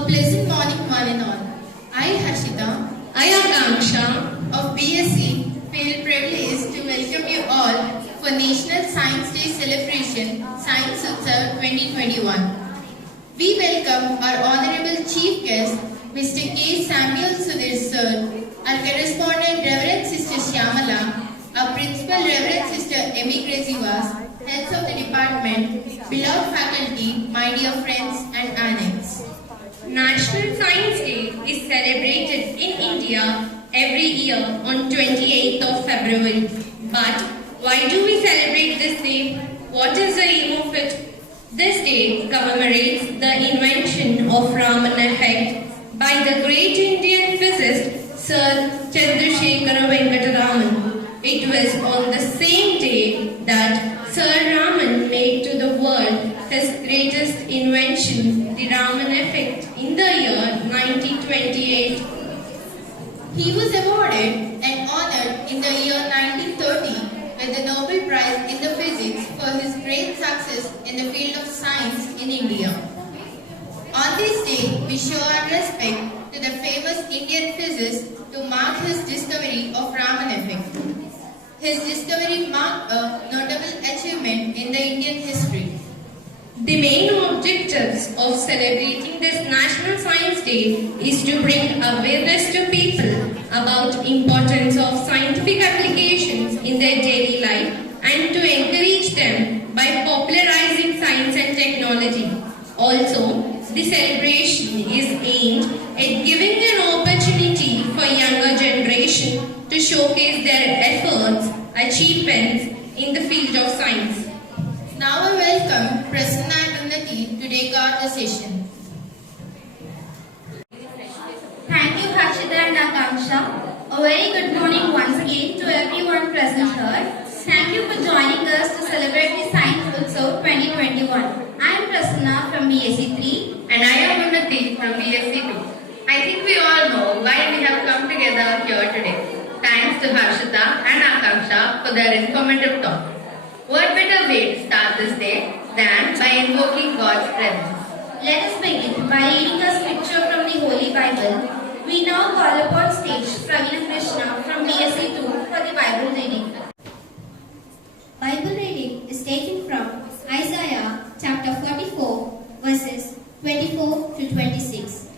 A pleasant morning, one and all. I, Harshita, I am Akanksha of BSc, feel privileged to welcome you all for National Science Day celebration, Science Utsav 2021. We welcome our Honorable Chief Guest, Mr. K. Samuel Sudhir Sir, our correspondent Reverend Sister Shyamala, our Principal Reverend Sister Emmy Grezivas, heads of the department, beloved faculty, my dear friends and annex. National Science Day is celebrated in India every year on 28th of February. But why do we celebrate this day? What is the aim of it? This day commemorates the invention of Raman effect by the great Indian physicist Sir Chandrasekhara Venkata Raman. It was on the same day that Sir Raman made to the world his greatest invention, the Raman effect, in the year 1928. He was awarded and honored in the year 1930 with the Nobel Prize in the Physics for his great success in the field of science in India. On this day, we show our respect to the famous Indian physicist to mark his discovery of Raman effect. His discovery marked a notable achievement in the Indian history. The main objectives of celebrating this National Science Day is to bring awareness to people about importance of scientific applications in their daily life and to encourage them by popularizing science and technology. Also, the celebration is aimed at giving an opportunity for younger generation to showcase their efforts, achievements in the field of science. Now I welcome Prasanna and Unnati to take out the session. Thank you, Harshita and Akanksha. A very good morning once again to everyone present here. Thank you for joining us to celebrate the Science Utsav 2021. I am Prasanna from BSc 3 and I am Unnati from BSc 2. I think we all know why we have come together here today. Thanks to Harshita and Akanksha for their informative talk. What better way to start this day than by invoking God's presence? Let us begin by reading a scripture from the Holy Bible. We now call upon stage Pravina Krishna from BSc 2 for the Bible reading. Bible reading is taken from Isaiah chapter 44 verses 24 to 26.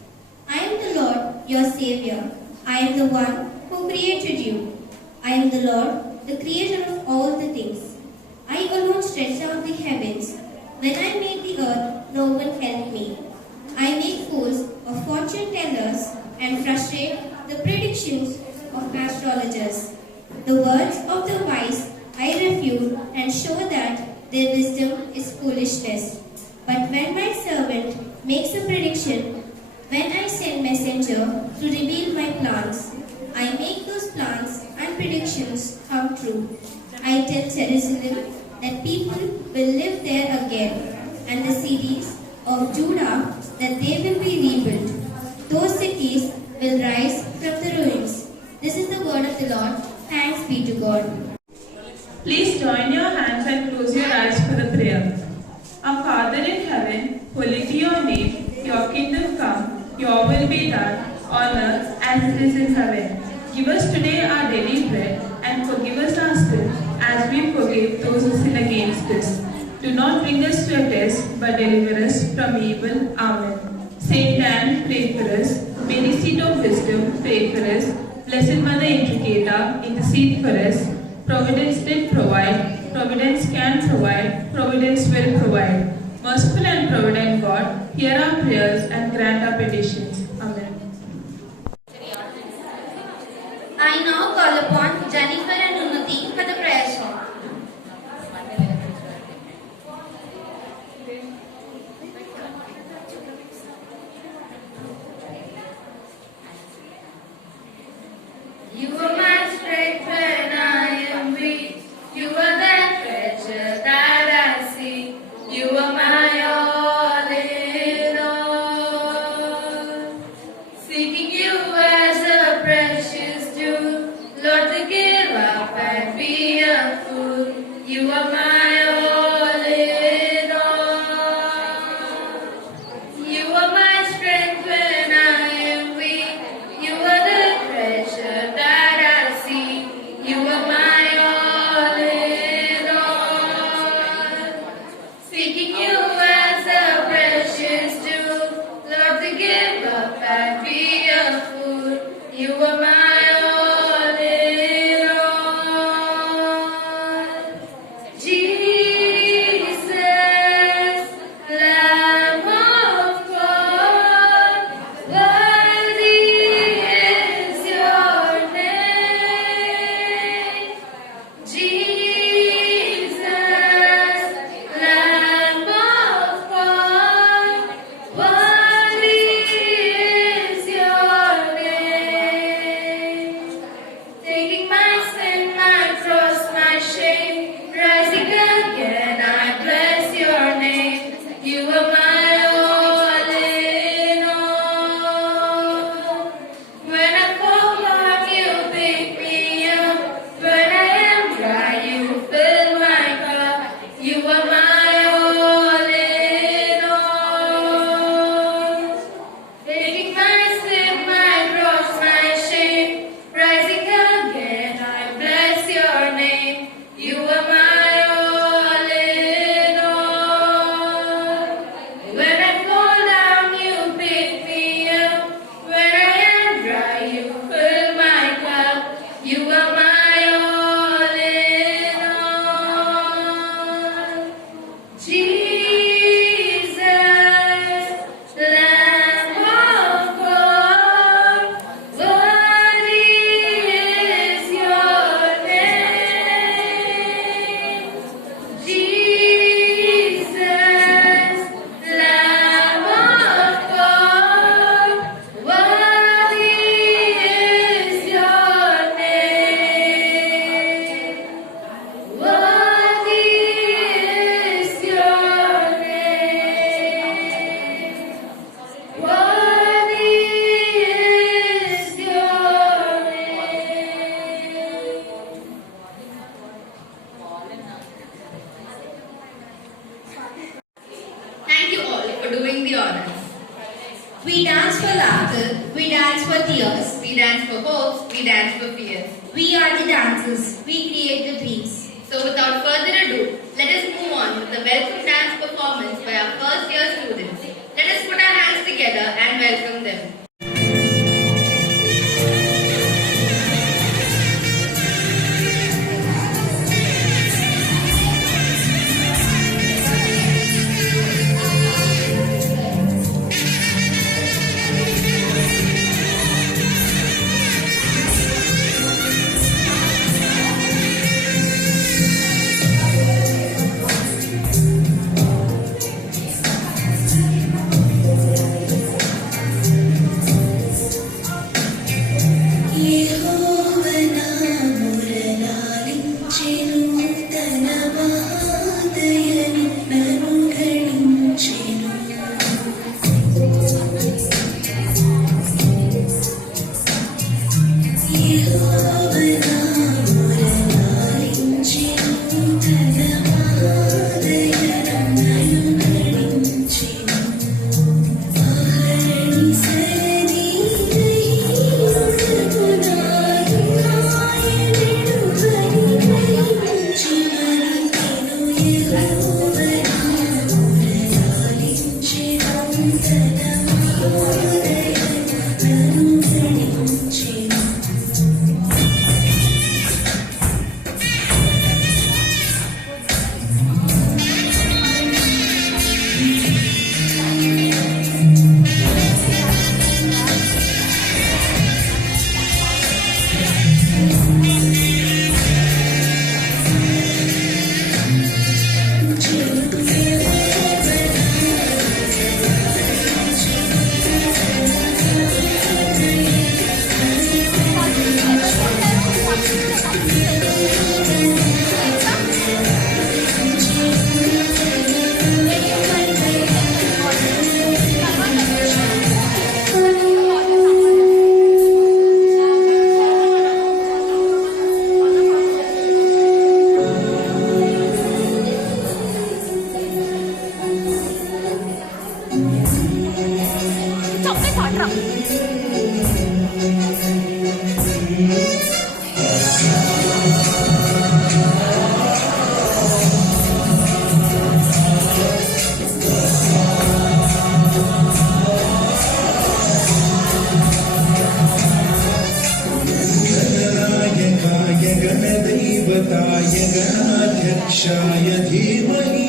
I am the Lord, your Savior. I am the one who created you. I am the Lord, the creator of all the things. I alone stretched out the heavens. When I made the earth, no one helped me. I make fools of fortune tellers and frustrate the predictions of astrologers. The words of the wise I refute and show that their wisdom is foolishness. But when my servant makes a prediction, when I send messenger to reveal my plans, I make those plans and predictions come true. I tell Jerusalem that people will live there again, and the cities of Judah that they will be rebuilt. Those cities will rise from the ruins. This is the word of the Lord. Thanks be to God. Please join your hands and close your eyes for the prayer. Our Father in heaven, holy be your name. Your kingdom come, your will be done, on earth as it is in heaven. Give us today our daily bread, and forgive us our sins, as we forgive those who sin against us. Do not bring us to a test, but deliver us from evil. Amen. Saint Anne, pray for us. Mary, seat of wisdom, pray for us. Blessed Mother Intricata, intercede for us. Providence did provide, Providence can provide, Providence will provide. Merciful and provident God, hear our prayers and grant our petitions. Amen. I now call upon Jennifer and Unnati for the prayer song. You are my strength when I am weak. You are that treasure that I see. You are my all in all. We dance for laughter, we dance for tears. We dance for hopes, we dance for fears. We are the dancers, we create the dreams. So without further ado, let us move on with the welcome dance performance by our first year students. Let us put our hands together and welcome them. गणाध्यक्षाय धीमहि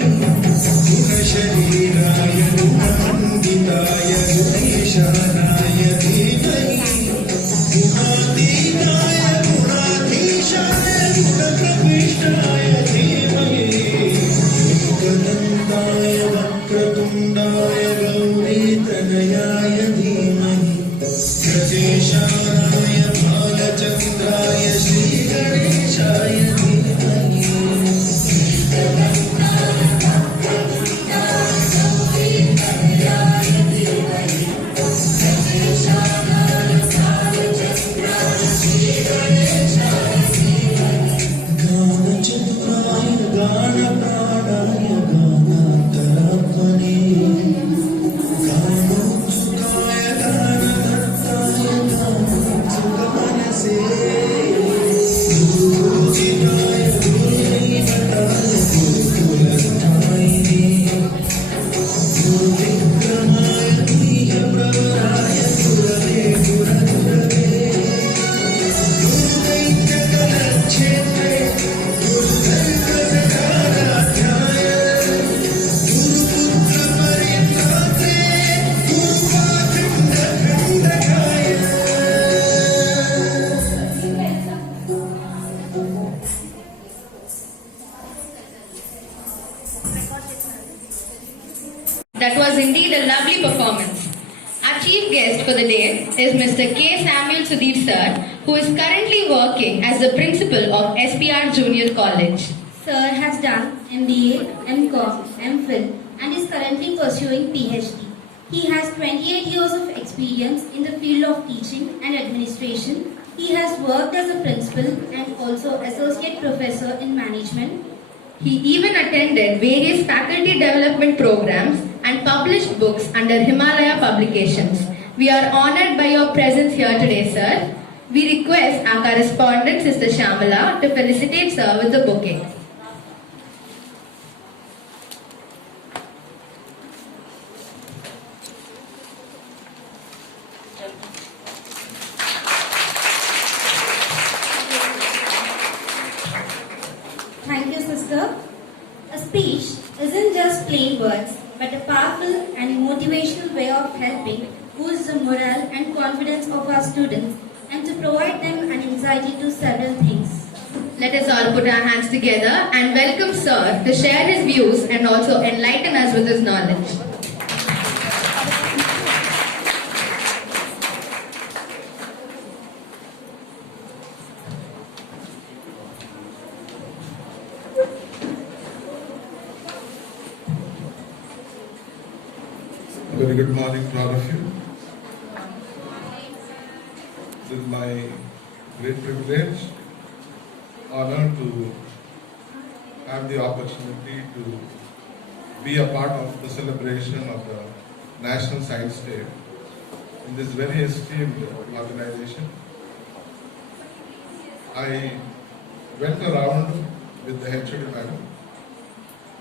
गुणशरीराय गुणमण्डिताय गुणेशानाय धीमहि गुणातीताय गुणाधीशाय गुणप्रविष्टाय धीमहि एकदन्ताय वक्रतुण्डाय गौरीतनयाय धीमहि प्रदेशानाय बालचन्द्राय श्रीगणेशाय That was indeed a lovely performance. Our chief guest for the day is Mr. K. Samuel Sudhir sir, who is currently working as the principal of SPR Junior College. Sir has done MBA, MCom, MPhil and is currently pursuing PhD. He has 28 years of experience in the field of teaching and administration. He has worked as a principal and also associate professor in management. He even attended various faculty development programs and published books under Himalaya Publications. We are honored by your presence here today, sir. We request our correspondent, Sister Shamala, to felicitate sir with the bouquet. Thank you, sister. A speech isn't just plain words, but a powerful and motivational way of helping boost the morale and confidence of our students and to provide them an insight into several things. Let us all put our hands together and welcome sir to share his views and also enlighten us with his knowledge. Very good morning to all of you. It is my great privilege, honor to have the opportunity to be a part of the celebration of the National Science Day in this very esteemed organization. I went around with the HOD madam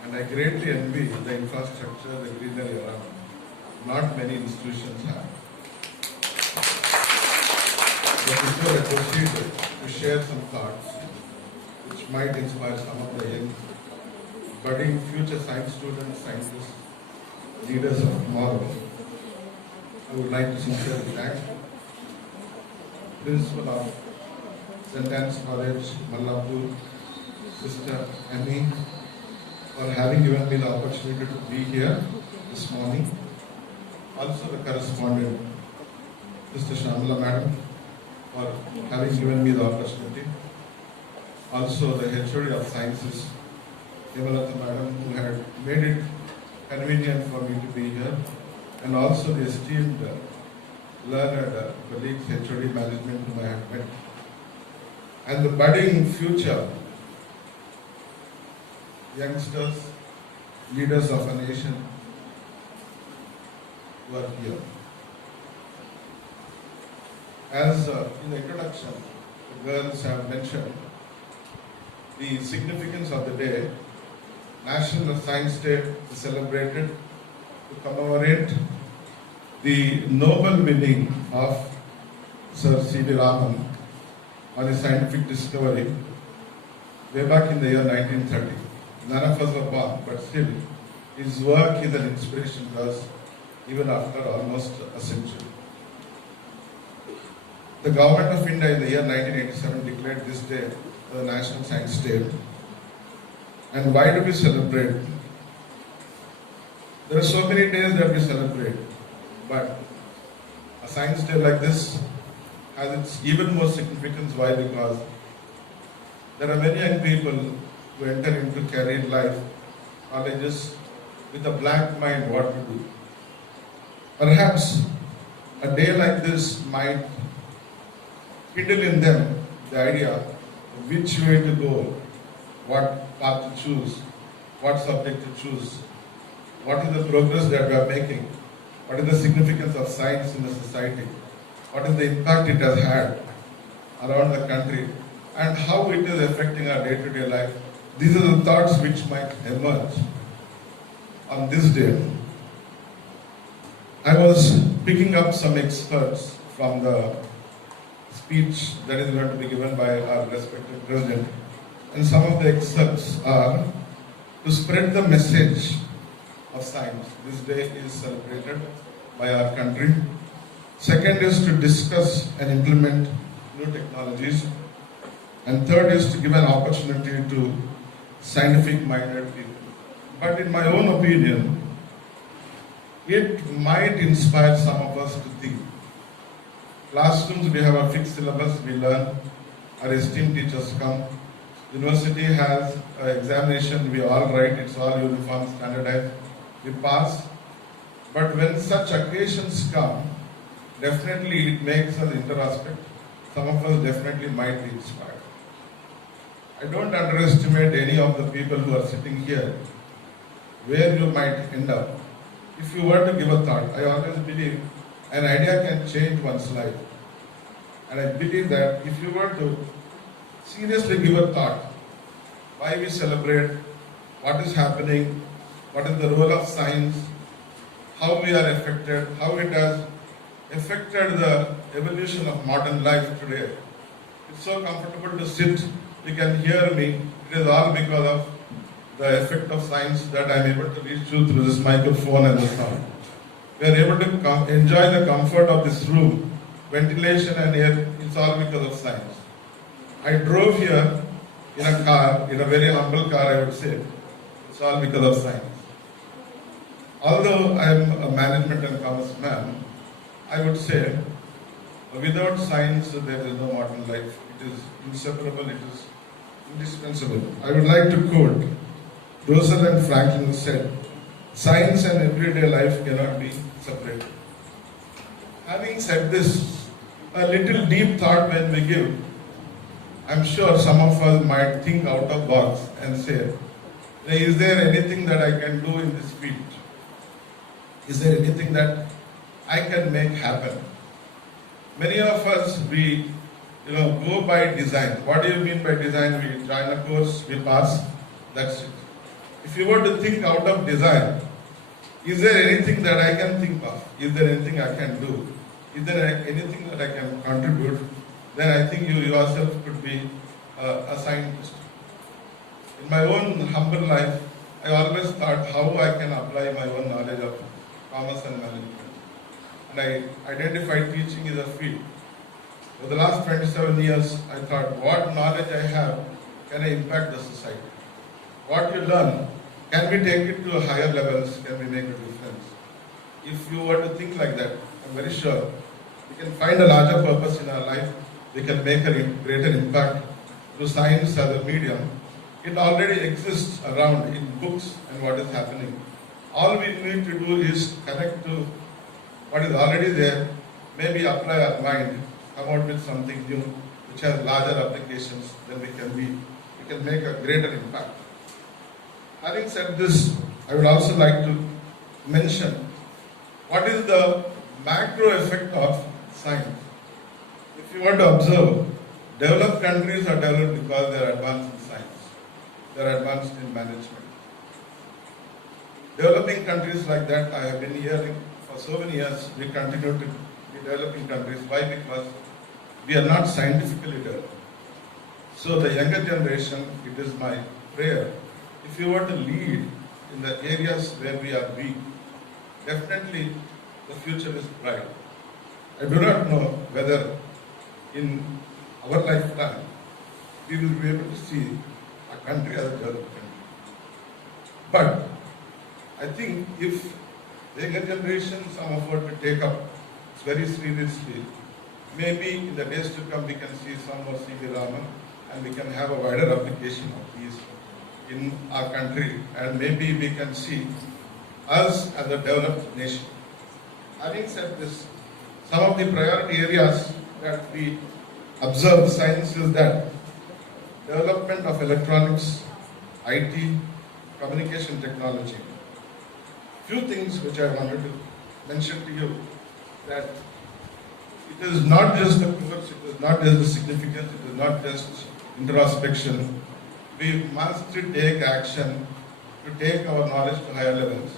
and I greatly envy the infrastructure, the greenery around. Not many institutions have. But before I proceed to share some thoughts which might inspire some of the young, budding future science students, scientists, leaders of tomorrow, I would like to sincerely thank Principal of St. Anne's College, Mallapur, Sister Annie, for having given me the opportunity to be here this morning. Also the correspondent, Mr. Shamala Madam, for having given me the opportunity. Also the HOD of Sciences, Devalata Madam, who had made it convenient for me to be here. And also the esteemed learned colleagues, HOD management whom I have met. And the budding future youngsters, leaders of a nation, who are here. As in the introduction, the girls have mentioned the significance of the day. National Science Day is celebrated to commemorate the Nobel winning of Sir C.V. Raman on a scientific discovery way back in the year 1930. None of us were born, but still his work is an inspiration to us even after almost a century. The Government of India in the year 1987 declared this day the National Science Day. And why do we celebrate? There are so many days that we celebrate, but a science day like this has its even more significance. Why? Because there are many young people who enter into career life, colleges, with a blank mind what to do. Perhaps a day like this might kindle in them the idea of which way to go, what path to choose, what subject to choose, what is the progress that we are making, what is the significance of science in the society, what is the impact it has had around the country, and how it is affecting our day-to-day life. These are the thoughts which might emerge on this day. I was picking up some excerpts from the speech that is going to be given by our respected president, and some of the excerpts are to spread the message of science. This day is celebrated by our country. Second is to discuss and implement new technologies. And third is to give an opportunity to scientific-minded people. But in my own opinion, it might inspire some of us to think. Classrooms, we have a fixed syllabus, we learn, our esteemed teachers come. University has an examination, we all write, it's all uniform, standardized, we pass. But when such occasions come, definitely it makes us introspect. Some of us definitely might be inspired. I don't underestimate any of the people who are sitting here, where you might end up. if you were to give a thought, I always believe an idea can change one's life. And I believe that if you were to seriously give a thought, why we celebrate, what is happening, what is the role of science, how we are affected, how it has affected the evolution of modern life today. It's so comfortable to sit, you can hear me, it is all because of the effect of science that I am able to reach you through this microphone and the sound. We are able to enjoy the comfort of this room, ventilation and air, it's all because of science. I drove here in a car, in a very humble car I would say, it's all because of science. Although I am a management and commerce man, I would say without science there is no modern life. It is inseparable, it is indispensable. I would like to quote Rosalind Franklin who said, "Science and everyday life cannot be separated." Having said this, a little deep thought when we give, I'm sure some of us might think out of box and say, is there anything that I can do in this field? Is there anything that I can make happen? Many of us, we go by design. What do you mean by design? We join a course, we pass, that's it. If you were to think out of design, is there anything that I can think of? Is there anything I can do? Is there anything that I can contribute? Then I think you yourself could be a scientist. In my own humble life, I always thought how I can apply my own knowledge of commerce and management. And I identified teaching as a field. For the last 27 years, I thought what knowledge I have, can I impact the society? What you learn, can we take it to higher levels, can we make a difference? If you were to think like that, I'm very sure we can find a larger purpose in our life, we can make a greater impact through science as a medium. It already exists around in books and what is happening. All we need to do is connect to what is already there, maybe apply our mind, come out with something new which has larger applications, then we can make a greater impact. Having said this, I would also like to mention what is the macro effect of science. If you want to observe, developed countries are developed because they are advanced in science. They are advanced in management. Developing countries like that, I have been hearing for so many years, we continue to be developing countries. Why? Because we are not scientifically developed. So the younger generation, it is my prayer, if you were to lead in the areas where we are weak, definitely the future is bright. I do not know whether in our lifetime we will be able to see a country as a developed country. But I think if the younger generation, some effort to take up very seriously, maybe in the days to come we can see some more C.V. Raman and we can have a wider application of these in our country, and maybe we can see us as a developed nation. Having said this, some of the priority areas that we observe science is that development of electronics, IT, communication technology. Few things which I wanted to mention to you, that it is not just the course, it is not just the significance, it is not just introspection. We must take action to take our knowledge to higher levels.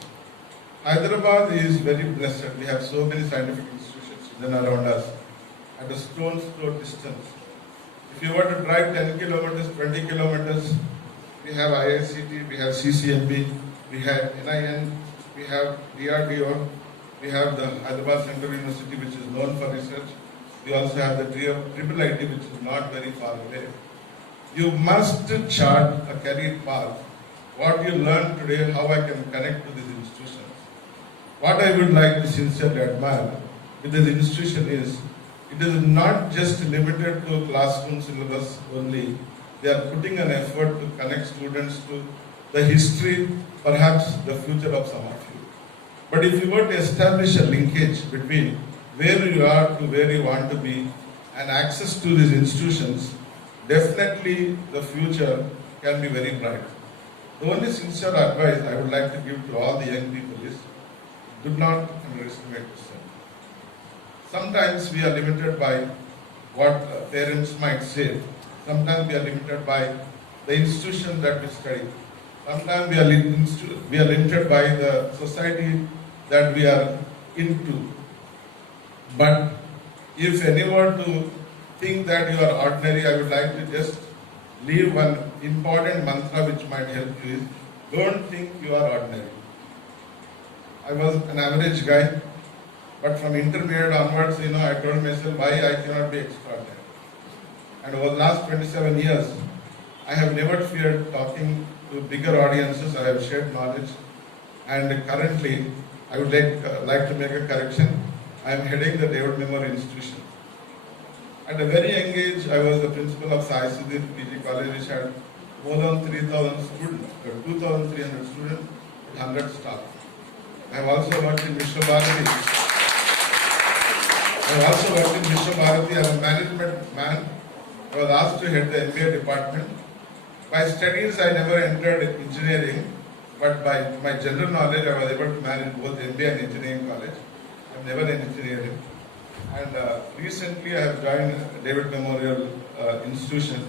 Hyderabad is very blessed. We have so many scientific institutions in and around us at a stone's throw distance. If you were to drive 10 kilometers, 20 kilometers, we have IICT, we have CCMB, we have NIN, we have DRDO, we have the Hyderabad Central University which is known for research. We also have the Triple IT which is not very far away. You must chart a career path. What you learn today, how I can connect to these institutions. What I would like to sincerely admire with this institution is, it is not just limited to classroom syllabus only. They are putting an effort to connect students to the history, perhaps the future of some of you. But if you were to establish a linkage between where you are to where you want to be and access to these institutions, definitely the future can be very bright. The only sincere advice I would like to give to all the young people is, Do not underestimate yourself. Sometimes we are limited by what parents might say. Sometimes we are limited by the institution that we study. Sometimes we are limited by the society that we are into. But if anyone to think that you are ordinary, I would like to just leave one important mantra which might help you is, don't think you are ordinary. I was an average guy, but from intermediate onwards, I told myself why I cannot be extraordinary. And over the last 27 years, I have never feared talking to bigger audiences. I have shared knowledge. And currently, I would like to make a correction. I am heading the David Memorial Institution. At a very young age, I was the principal of Sai Sudhir PG College, which had more than 3,000 students, 2,300 students, with 100 staff. I have also worked in Vishwa Bharati. As a management man. I was asked to head the MBA department. By studies, I never entered engineering, but by my general knowledge, I was able to manage both MBA and engineering college. I'm never in engineering. And recently, I have joined David Memorial Institution,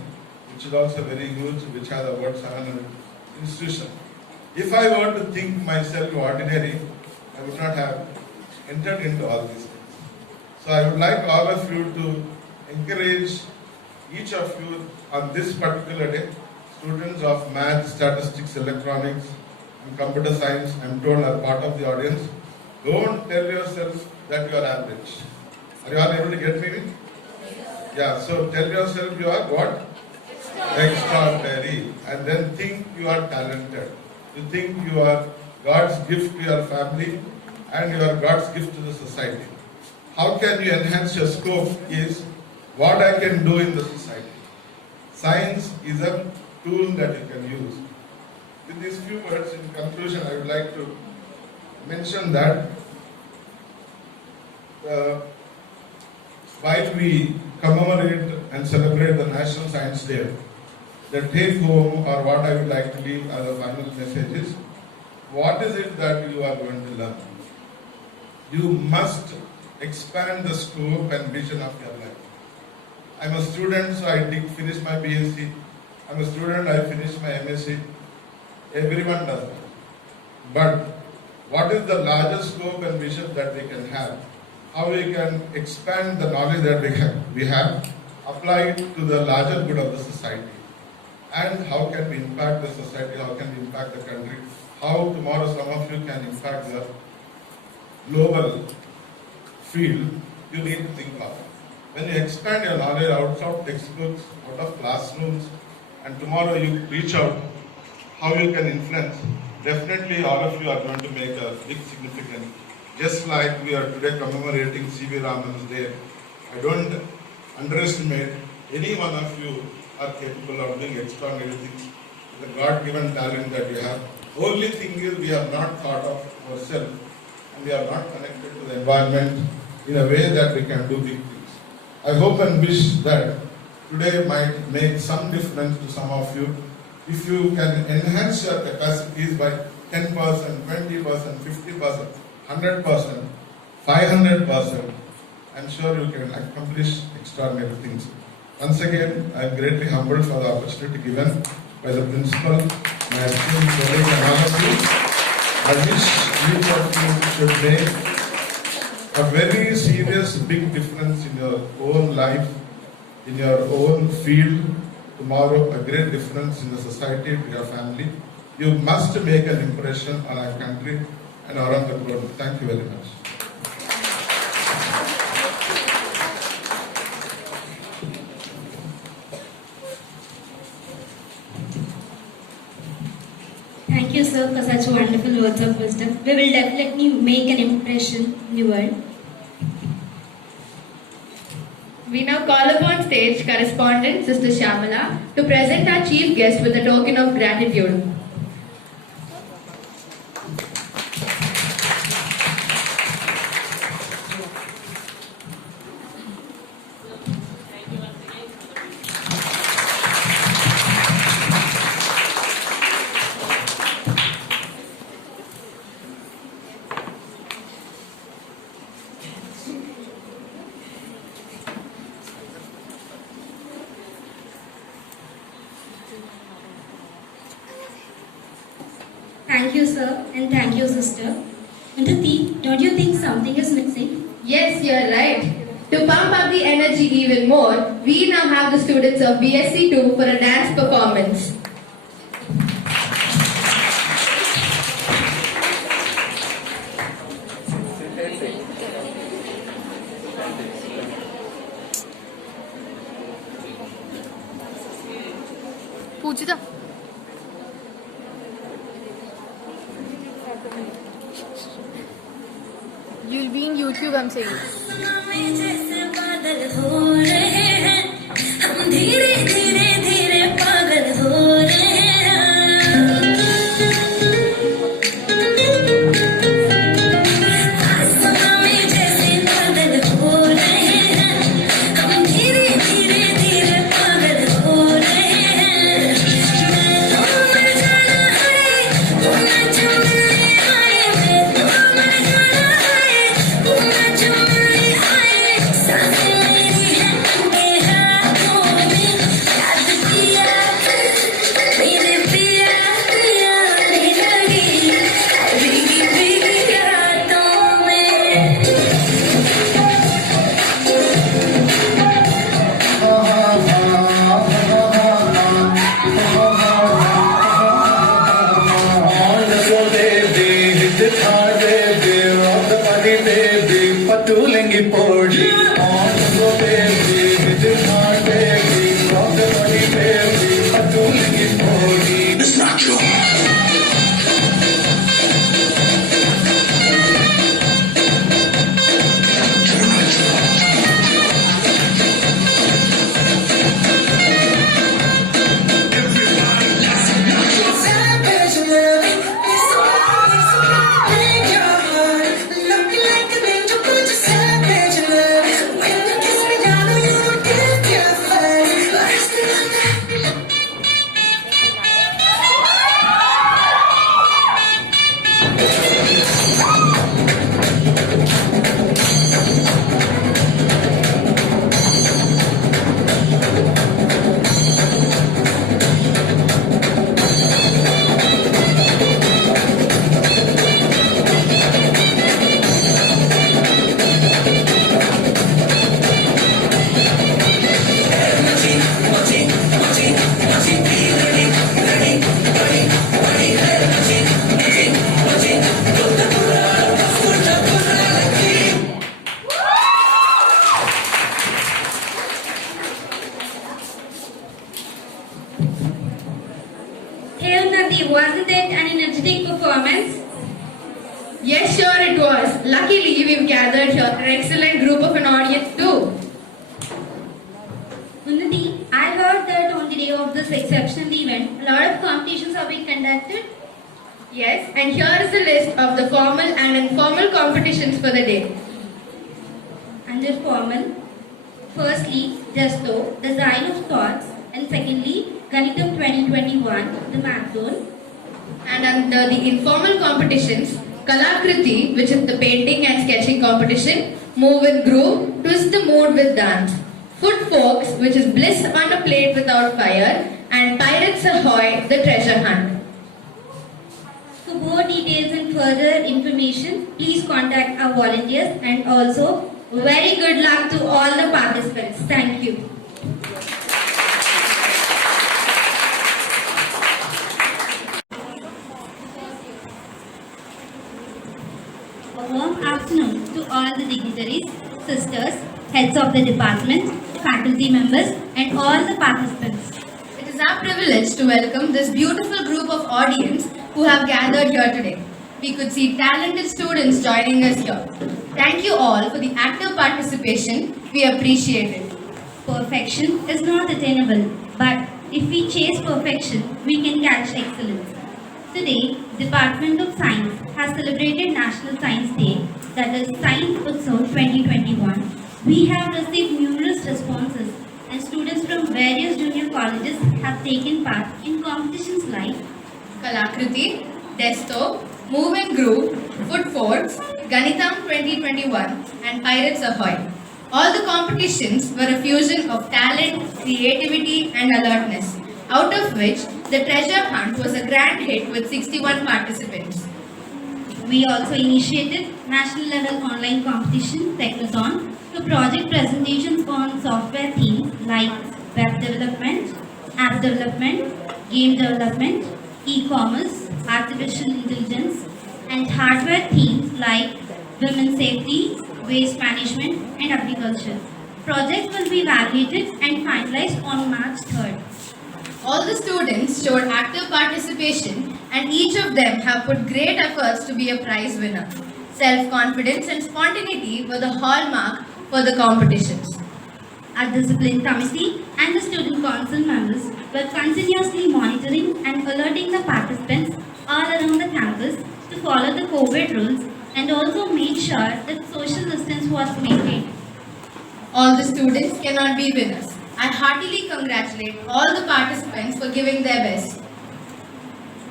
which is also very huge, which has about 700 institutions. If I were to think myself ordinary, I would not have entered into all these things. So I would like all of you to encourage each of you on this particular day, students of math, statistics, electronics, and computer science, I'm told are part of the audience. Don't tell yourself that you are average. Are you all able to get me? Yeah, so tell yourself you are what? Extraordinary. And then think you are talented. You think you are God's gift to your family and you are God's gift to the society. How can you enhance your scope is what I can do in the society. Science is a tool that you can use. With these few words in conclusion, I would like to mention that while we commemorate and celebrate the National Science Day, the take home or what I would like to leave as a final message is, what is it that you are going to learn? You must expand the scope and vision of your life. I'm a student, so I finish my BSc. I'm a student, I finish my MSc. Everyone does that. But what is the largest scope and vision that we can have? How we can expand the knowledge that we have, apply it to the larger good of the society. And how can we impact the society, how can we impact the country, how tomorrow some of you can impact the global field, you need to think of it. When you expand your knowledge out of textbooks, out of classrooms, and tomorrow you reach out, how you can influence, definitely all of you are going to make a big significance. Just like we are today commemorating C.V. Raman's Day, I don't underestimate any one of you are capable of doing extraordinary things with the God-given talent that you have. Only thing is we have not thought of ourselves and we are not connected to the environment in a way that we can do big things. I hope and wish that today might make some difference to some of you. If you can enhance your capacities by 10%, 20%, 50%, 100%, 500%, I'm sure you can accomplish extraordinary things. Once again, I am greatly humbled for the opportunity given by the principal, my esteemed colleagues and all of you. I wish each of you should make a very serious, big difference in your own life, in your own field. Tomorrow, a great difference in the society, to your family. You must make an impression on our country and around the globe. Thank you very much. Thank you, sir, for such wonderful words of wisdom. We will definitely make an impression in the world. We now call upon stage correspondent Sister Shyamala to present our chief guest with a token of gratitude. Thank you, sir, and thank you, sister. Unnati, don't you think something is missing? Yes, you're right. To pump up the energy even more, we now have the students of BSc 2 for a dance performance. Pujita. You'll be in YouTube, I'm saying. जैसे बादल हो रहे हैं हम धीरे धीरे धीरे पागल हो रहे हैं आसमां में जैसे बादल हो रहे हैं हम धीरे धीरे धीरे पागल हो रहे हैं मैं तो मर जाना है वो ना जो मिलने आए मैं तो मर जाना है वो ना जो मिलने आए सांसें मेरी हैं उनके हाथों में याद किया मेरे पिया पिया नहीं लगी भीगी भीगी रातों में ಪಟುಲೆಂಗಿ ಪೋಡಿ ಪಟುಲೆಂಗಿ ಪೋಡಿ It's not your savage loving is so break your heart looking like an angel but you're savage love when you kiss me I know you don't get your face but I still love that Hey Unnati, wasn't it an energetic performance? Yes, sure it was. Luckily, we've gathered here an excellent group of an audience too. Unnati, I heard that on the day of this exceptional event, a lot of competitions are being conducted. Yes, and here is a list of the formal and informal competitions for the day. Under formal, firstly, Justo, Design of Thoughts, and secondly, Ganitam 2021, the math zone. And under the informal competitions, Kalakriti, which is the painting and sketching competition, Move with Groove, Twist the Mood with Dance, Food Folks, which is Bliss on a Plate Without Fire, and Pirates Ahoy, the Treasure Hunt. For more details and further information, please contact our volunteers, and also very good luck to all the participants. Thank you. A warm afternoon to all the dignitaries, sisters, heads of the department, faculty members, and all the participants. It is our privilege to welcome this beautiful group of audience who have gathered here today. We could see talented students joining us here. Thank you all for the active participation. We appreciate it. Perfection is not attainable, but if we chase perfection, we can catch excellence. Today, Department of Science has celebrated National Science Day, that is Science Utsav 2021. We have received numerous responses, and students from various junior colleges have taken part in competitions like Kalakriti, Desto, Move and Groove, Food Forks, Ganitam 2021 and Pirates Ahoy. All the competitions were a fusion of talent, creativity and alertness, out of which The treasure hunt was a grand hit with 61 participants. We also initiated national level online competition Technothon to project presentations on software themes like web development, app development, game development, e-commerce, artificial intelligence, and hardware themes like women's safety, waste management, and agriculture. Projects will be evaluated and finalized on March 3rd. All the students showed active participation and each of them have put great efforts to be a prize winner. Self-confidence and spontaneity were the hallmark for the competitions. Our discipline committee and the student council members were continuously monitoring and alerting the participants all around the campus to follow the COVID rules and also make sure that social distance was maintained. All the students cannot be winners. I heartily congratulate all the participants for giving their best.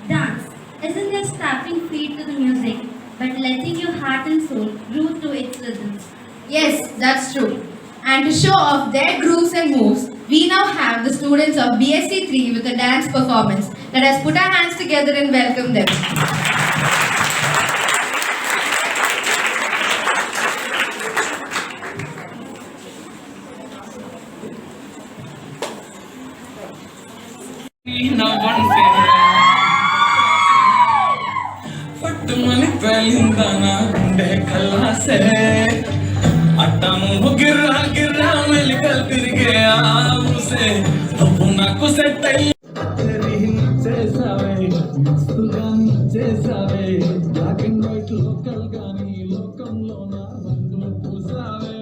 Dance isn't just tapping feet to the music, but letting your heart and soul groove to its rhythms. Yes, that's true. And to show off their grooves and moves, we now have the students of BSc 3 with a dance performance. Let us put our hands together and welcome them. పట్టుమని పేలిందానా గుండె కల్లాసే అట్టము గిర్రా గిర్రా మెలికలు తిరిగే ఆవుసే నువ్వు నాకు set అయ్యి చేసావే మస్తుగా చేసావే black and white local గానీ లోకంలో నా రంగులు పూసావే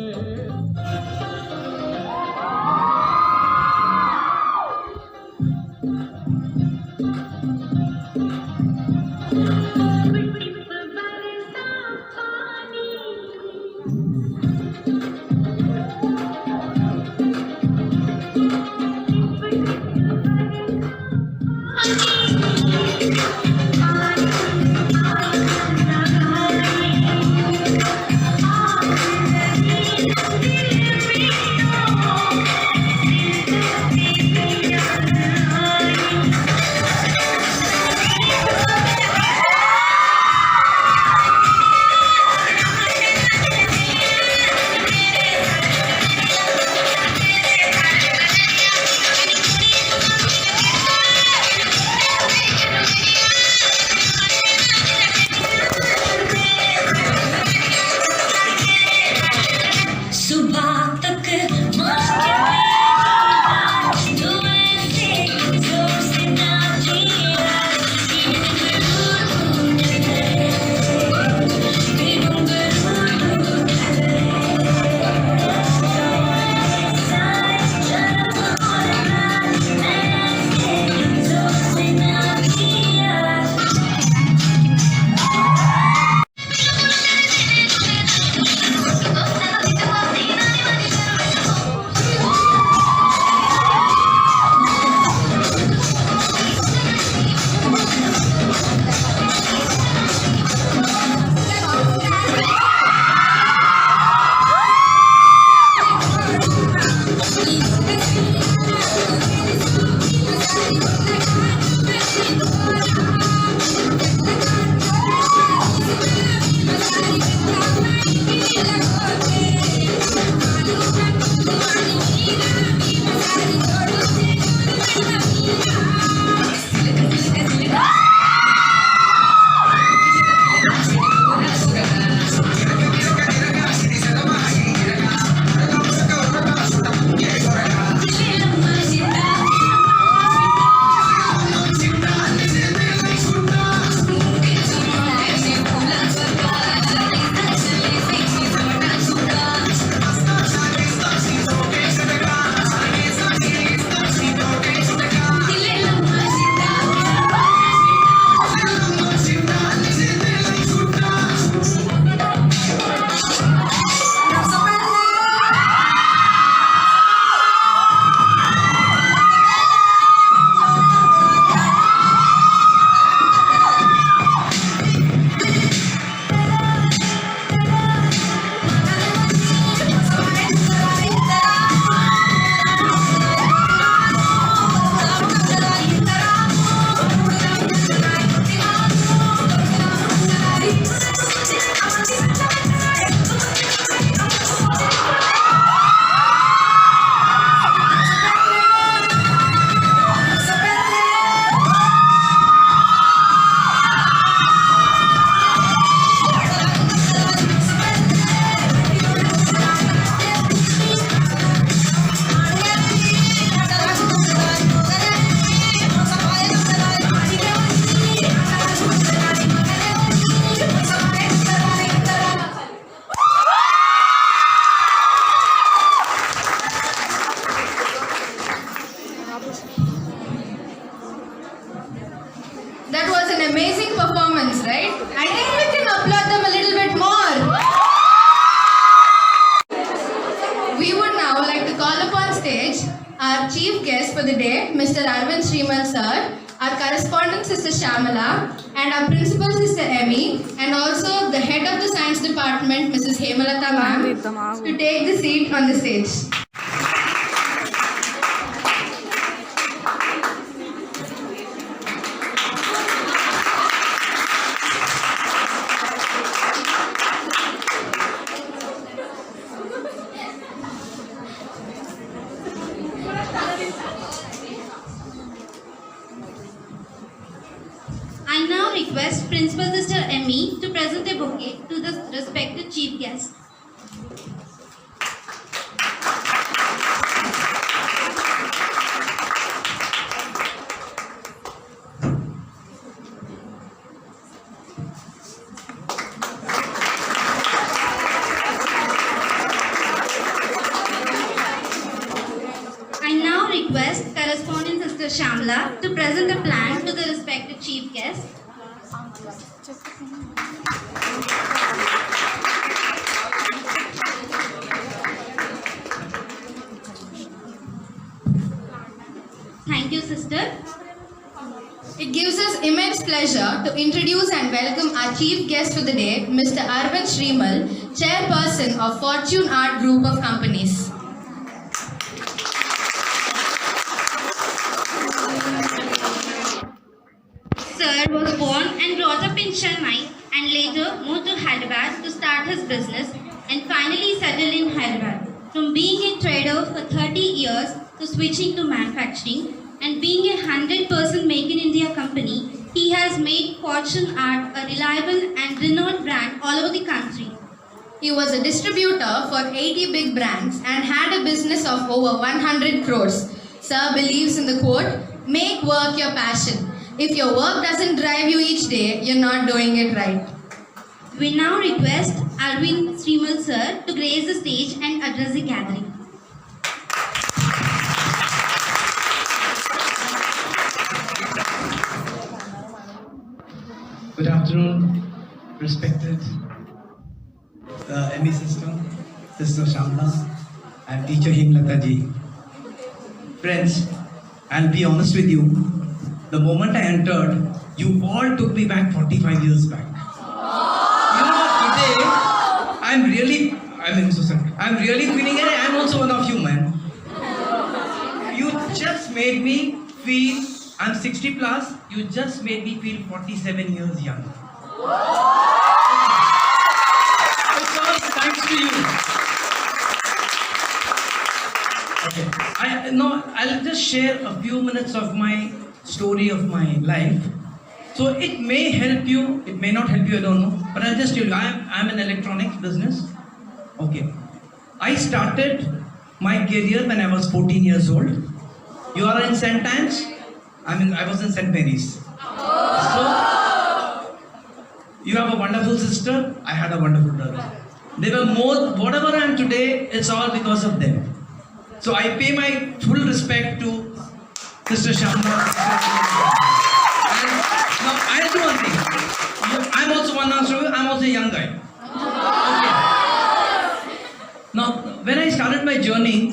Mr. Arvind Shrimal sir, our correspondent Sister Shamala, and our principal Sister Emmy, and also the head of the science department Mrs. Hemalata ma'am, to take the seat on the stage. I now request Principal Sister Emmy to present a bouquet to the respected chief guest. I now request correspondent Sister Shamla to present the plan to the respected chief guest. Thank you, sister. It gives us immense pleasure to introduce and welcome our chief guest for the day, Mr. Arvind Shrimal, chairperson of Fortune Art Group of Companies. Sir was born and brought up in Chennai and later moved to Hyderabad to start his business and finally settled in Hyderabad. From being a trader for 30 years to switching to manufacturing and being a 100% Make in India company, he has made Fortune Art a reliable and renowned brand all over the country. He was a distributor for 80 big brands and had a business of over 100 crores. Sir believes in the quote, "Make work your passion. If your work doesn't drive you each day, you're not doing it right." We now request Arvind Shrimal sir to grace the stage and address the gathering. Good afternoon, respected ME system, Sister Shamla, and Teacher Himlata ji. Friends, I'll be honest with you, the moment I entered, you all took me back 45 years back. You know, today, I'm really feeling it. I'm also one of you, man. You just made me feel, I'm 60 plus, you just made me feel 47 years young. It's all thanks to you. Okay. I'll just share a few minutes of my story of my life. So it may help you, it may not help you, I don't know. But I'll just tell you, I'm in electronics business. Okay. I started my career when I was 14 years old. You are in St. Anne's? I was in St. Mary's. So, you have a wonderful sister, I had a wonderful brother. They were more, whatever I am today, it's all because of them. So I pay my full respect to Sister Shamla. And now I'll do one thing. I'm also one answer, I'm also a young guy. Okay. Now, when I started my journey,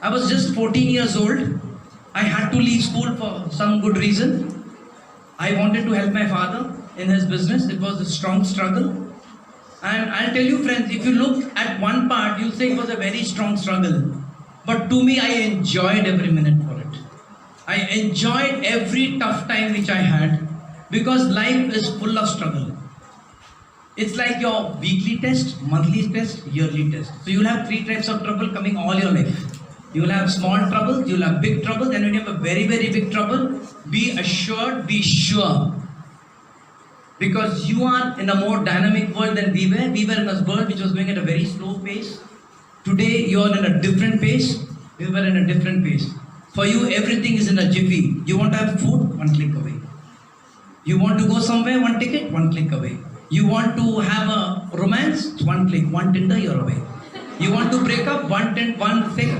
I was just 14 years old. I had to leave school for some good reason. I wanted to help my father in his business. It was a strong struggle. And I'll tell you friends, if you look at one part, you'll say it was a very strong struggle. But to me, I enjoyed every minute for it. I enjoyed every tough time which I had because life is full of struggle. It's like your weekly test, monthly test, yearly test. So you'll have 3 types of trouble coming all your life. You will have small troubles, you will have big troubles, and when you have a very, very big trouble, be assured, be sure. Because you are in a more dynamic world than we were. We were in a world which was going at a very slow pace. Today, you are in a different pace. We were in a different pace. For you, everything is in a jiffy. You want to have food? 1 click away. You want to go somewhere? 1 ticket? 1 click away. You want to have a romance? 1 click, 1 Tinder, you're away. You want to break up? One thing,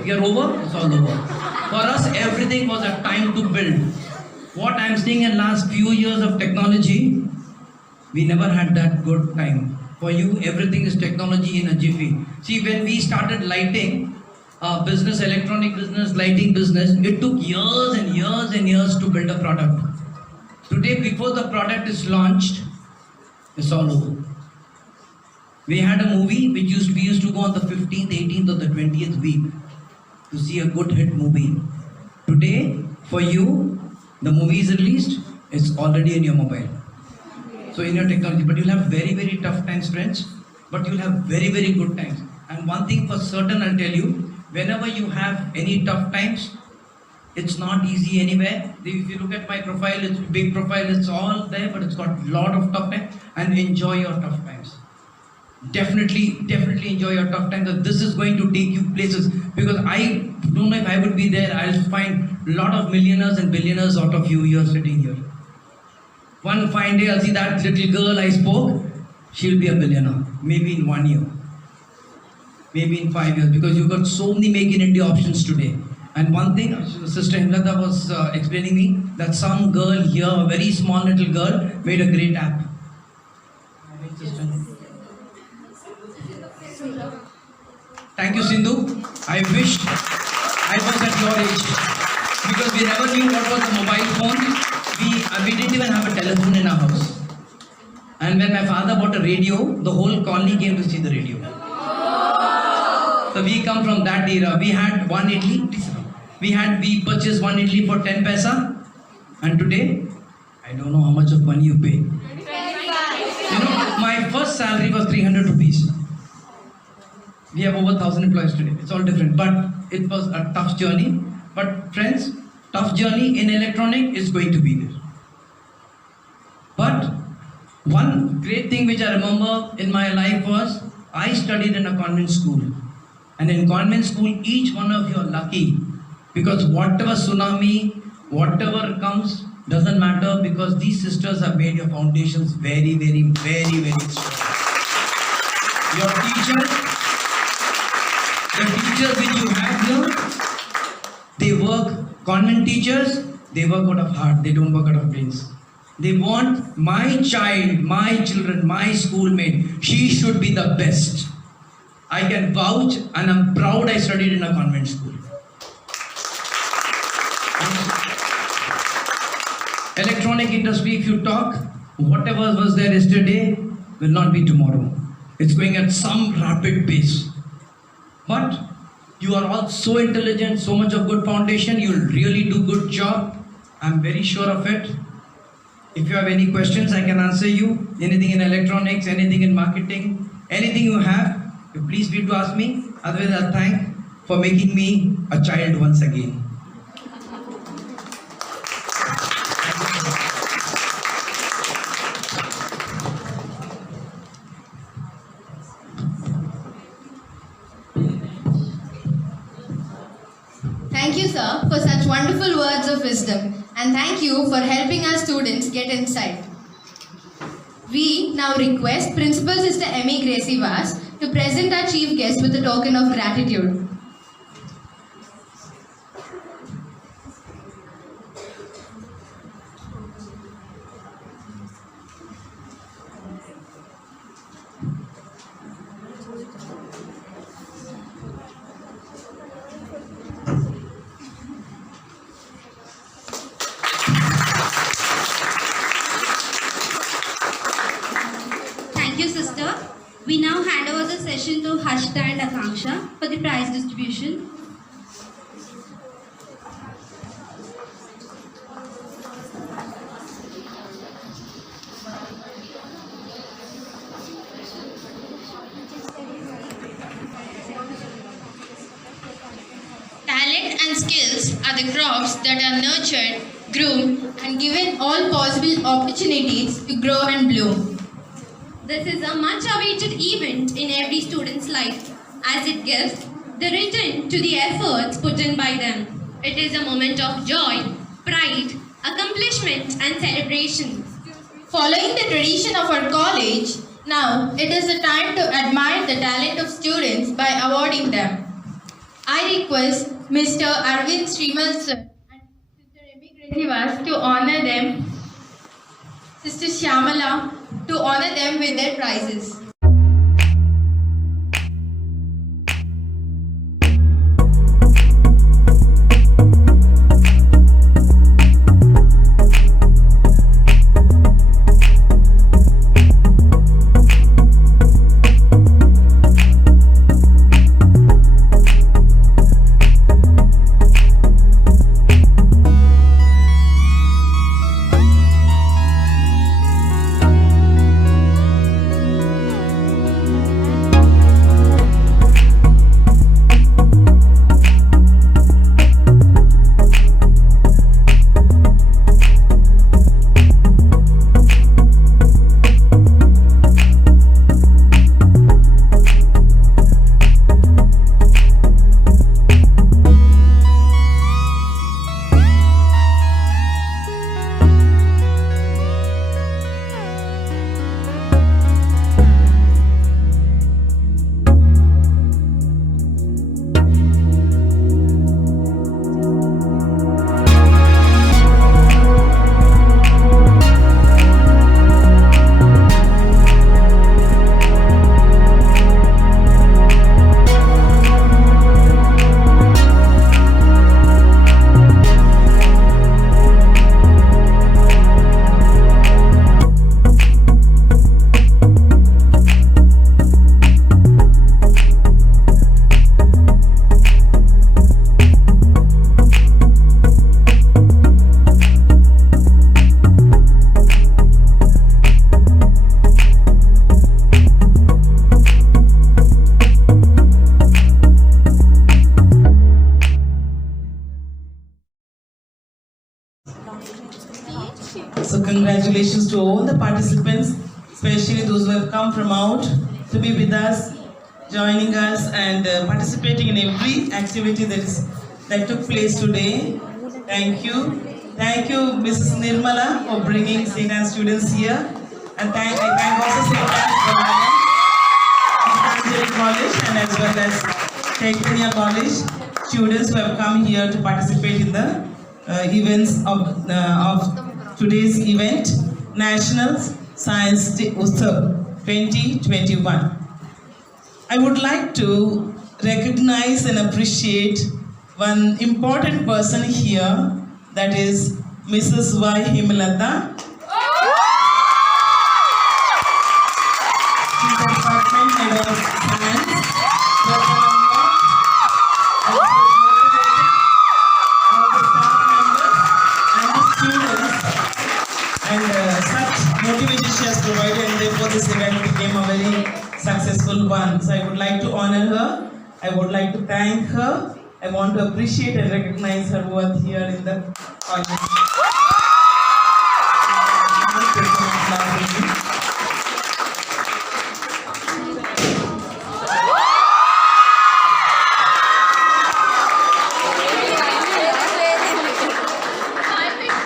you're over, it's all over. For us, everything was a time to build. What I'm seeing in last few years of technology, we never had that good time. For you, everything is technology in a jiffy. See, when we started lighting, business, electronic business, lighting business, it took years and years and years to build a product. Today, before the product is launched, it's all over. We had a movie we used to go on the 15th, 18th, or the 20th week to see a good hit movie. Today, for you, the movie is released, it's already in your mobile. So in your technology, but you'll have very, very tough times, friends, but you'll have very, very good times. And one thing for certain, I'll tell you, whenever you have any tough times, it's not easy anywhere. If you look at my profile, it's big profile, it's all there, but it's got a lot of tough times, and enjoy your tough times. Definitely enjoy your tough times. This is going to take you places, because I don't know if I would be there. I'll find a lot of millionaires and billionaires out of you. You're sitting here. One fine day, I'll see that little girl I spoke. She'll be a billionaire. Maybe in 1 year. Maybe in 5 years. Because you've got so many Make in India options today. And one thing, Sister Himlata was explaining me, that some girl here, a very small little girl, made a great app. Thank you, Sindhu. I wish I was at your age, because we never knew what was a mobile phone. We didn't even have a telephone in our house. And when my father bought a radio, the whole colony came to see the radio. So we come from that era. We had one idli. We purchased one idli for 10 paisa. And today, I don't know how much of money you pay. You know, my first salary was 300 rupees. We have over 1,000 employees today. It's all different. But it was a tough journey. But friends, tough journey in electronic is going to be there. But one great thing which I remember in my life was, I studied in a convent school. And in convent school, each one of you are lucky. Because whatever tsunami, whatever comes, doesn't matter, because these sisters have made your foundations very, very, very, very strong. Your teachers, the teachers which you have here, they work, convent teachers, they work out of heart, they don't work out of brains. They want my child, my children, my schoolmate, she should be the best. I can vouch, and I'm proud I studied in a convent school. Electronic industry, if you talk, whatever was there yesterday will not be tomorrow. It's going at some rapid pace. But you are all so intelligent, so much of good foundation, you'll really do good job. I'm very sure of it. If you have any questions, I can answer you. Anything in electronics, anything in marketing, anything you have, please feel to ask me. Otherwise, I'll thank for making me a child once again. Thank you, sir, for such wonderful words of wisdom, and thank you for helping our students get insight. We now request Principal Sister Emmy Gracie Vaz to present our chief guest with a token of gratitude. Thank you, sister. We now hand over the session to Harshita and Akanksha for the prize distribution. Talent and skills are the crops that are nurtured, groomed, and given all possible opportunities to grow and bloom. This is a much-awaited event in every student's life, as it gives the return to the efforts put in by them. It is a moment of joy, pride, accomplishment, and celebration. Following the tradition of our college, now it is the time to admire the talent of students by awarding them. I request Mr. Arvind Srimal sir and Sister Emmy Gracie Vaz to honor them, Sister Shyamala to honor them with their prizes. congratulations to all the participants, especially those who have come from out to be with us, joining us and participating in every activity that took place today. Thank you. Thank you, Mrs. Nirmala, for bringing St. Anne students here. And I thank also St. Anne's College and as well as Chaitanya College students who have come here to participate in the events of today's event, National Science Day Utsav 2021. I would like to recognize and appreciate one important person here, that is Mrs. Y. Himalata. She's the department head of science. All the staff members and the students, and such motivation she has provided, and therefore this event became a very successful one. So I would like to honor her. I would like to thank her. I want to appreciate and recognize her worth here in the audience.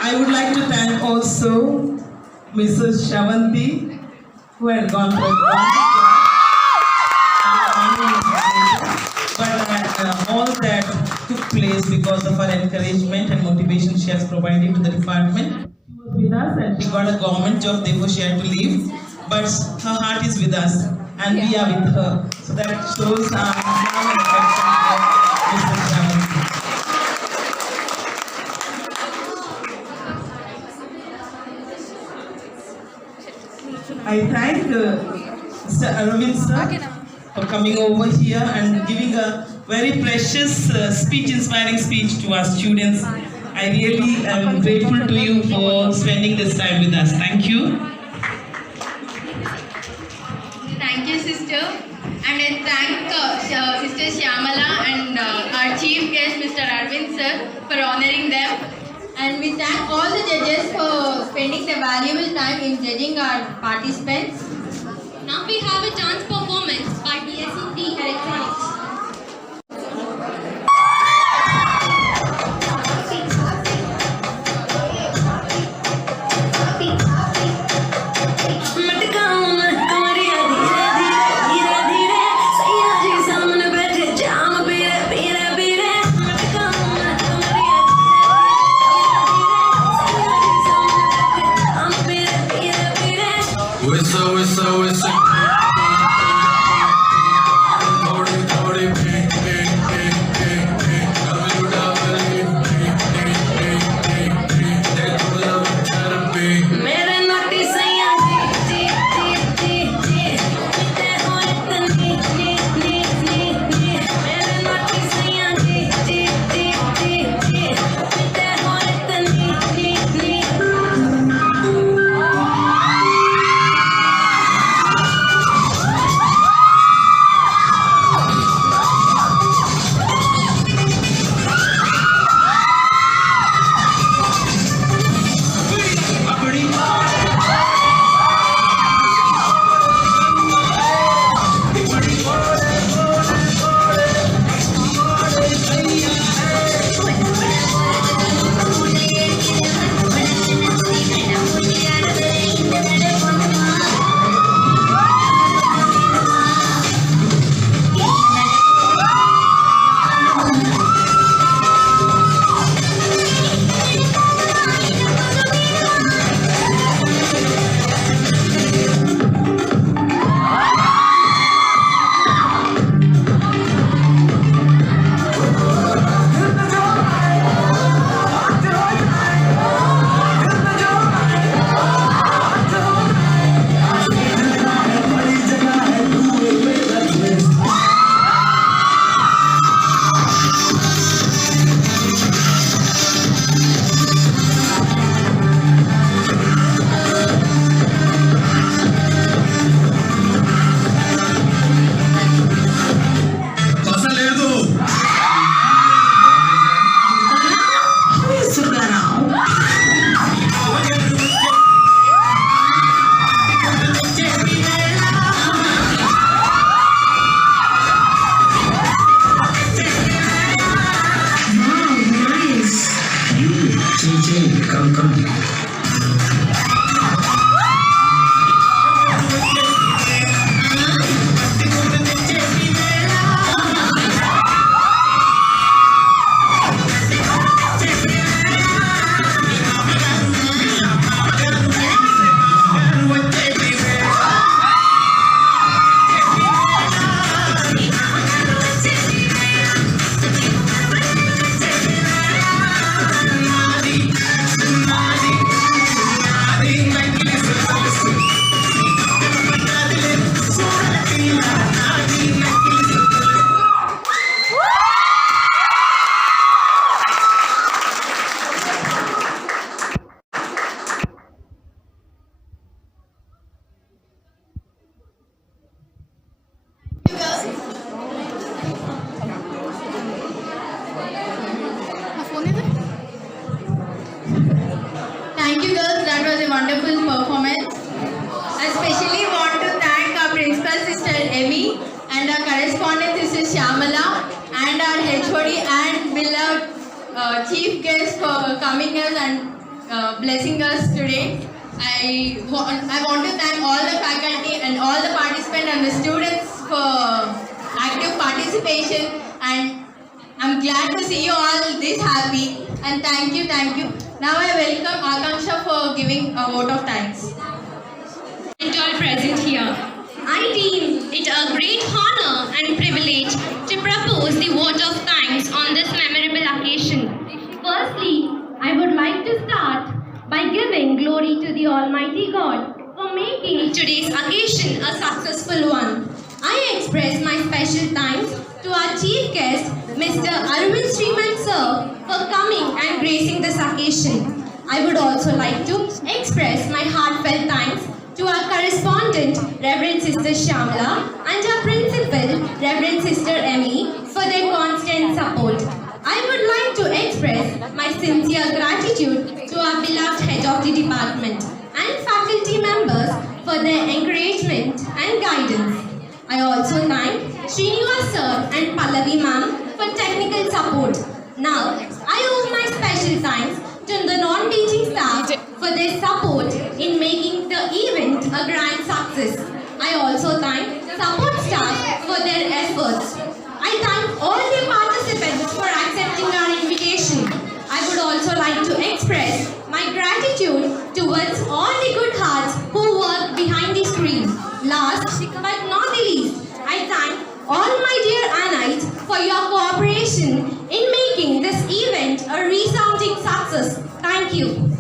I would like to thank also Mrs. Shavanti, who had gone for a but all that took place because of her encouragement and motivation she has provided to the department. She was with us and she got a government job, therefore she had to leave. But her heart is with us and we are with her. So that shows our love and affection for Mrs. Shavanti. I thank Mr. Arvind sir for coming over here and giving a very precious inspiring speech to our students. I really am grateful to you for spending this time with us. Thank you. Thank you, sister. And I thank Sister Shyamala and our chief guest, Mr. Arvind sir, for honoring them. And we thank all the judges for spending their valuable time in judging our participants. Now we have a dance performance by BSc Electronics. Whistle, whistle, whistle. chief guest for coming us and blessing us today. I want to thank all the faculty and all the participants and the students for active participation, and I'm glad to see you all this happy, and thank you. Now I welcome Akanksha for giving a vote of thanks. And all present here, I deem it a great honor and privilege to propose the vote of thanks on this memorable occasion. Firstly, I would like to start by giving glory to the Almighty God for making today's occasion a successful one. I express my special thanks to our chief guest, Mr. Arvind Sriman Sir, for coming and gracing this occasion. I would also like to express my heartfelt thanks to our correspondent, Reverend Sister Shamla, and our principal, Reverend Sister Emmy, for their constant support. I would like to express my sincere gratitude to our beloved head of the department and faculty members for their encouragement and guidance. I also thank Srinivas Sir and Pallavi Ma'am for technical support. Now, I owe my special thanks to the non-teaching staff for their support in making the event a grand success. I also thank support staff for their efforts. I thank all the participants for accepting our invitation. I would also like to express my gratitude towards all the good hearts who work behind the screen. Last but not the least, I thank all my dear Anites for your cooperation in making this event a resounding success. Thank you.